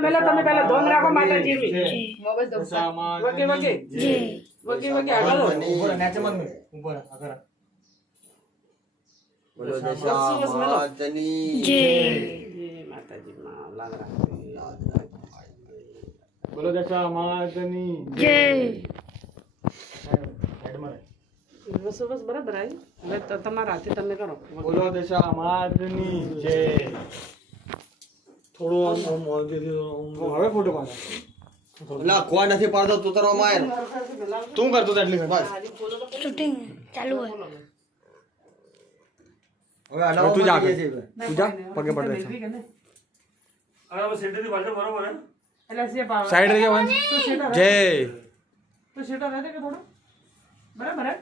પહેલા તમે પહેલા ધોન રાખો માતાજી મોબાઈલ દો વકે વકે વકે વકે આગળ ઉપર નાચે મત ઉપર આગળ બોલો દશામાતની જય માતાજી માં લાગ રાખો બોલો દશામાતની જય સાઈડમાં બસ બસ બરાબર આવી હવે તમારા હાથે તમે કરો બોલો દશામાતની જય થોડો આમ હવે ફોટો પાડો ના કોઈ નથી પાડતો તું તારો માયર તું કરતો તો એટલી બસ શૂટિંગ ચાલુ હોય હવે આના તું જા છે તું જા પગે પડે છે એટલે સે પાવ સાઈડ રહી જવાનું જય તો સેટા રહે કે થોડો બરાબર હે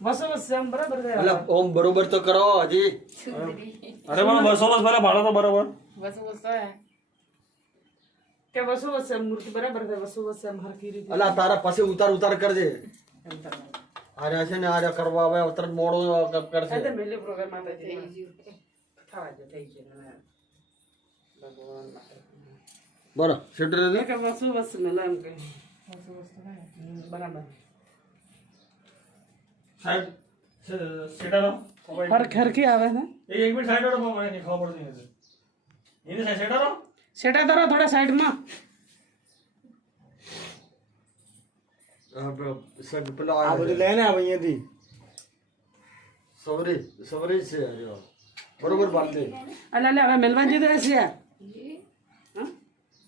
બસ બસ સેમ બરાબર છે એટલે ઓમ બરોબર તો કરો હજી અરે મને 200 બસ ભલે ભાડો તો બરોબર બસ બસ હે કે બસો બસ મૂર્તિ બરાબર છે બસો બસ હરકી રીતે અલા તારા પાસે ઉતાર કરજે એમ તમે આરે છે ને આરે કરવા હવે તરત મોડો કરશે આ તો મેલે પ્રોગ્રામ માતાજી થવા દે થઈ ગયું ને ભગવાન બોલો શેટર દે કે બસો બસ મેલે એમ કે બસો બસ બરાબર સાઈડ સેટાનો હરકી આવે ને એક મિનિટ સાઈડ ઓર મને નહીં ખબર પડતી નથી એને સેટાનો સેટા ધરો થોડા સાઈડમાં સબ પેલો આ બધું લઈને આવ અહીંયાથી સવરી છે જો બરોબર બાંધી અલા લે હવે મેલવા જઈ દે છે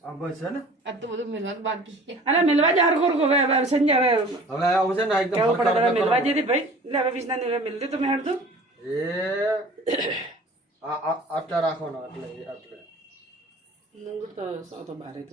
આ બસ છે ને આ તો બધું મેલવાનું બાકી અલા મેલવા જા હરકોર કો હવે સંજય હવે હવે આવશે ને એકદમ કેવું પડે ફરકા મેલવા જઈ દે ભાઈ એટલે હવે વિષ્ણા ને મેલ દે તો મેં હડ દો એ આટલા રાખવાનો એટલે મુંગટ તો સો તો બારે તો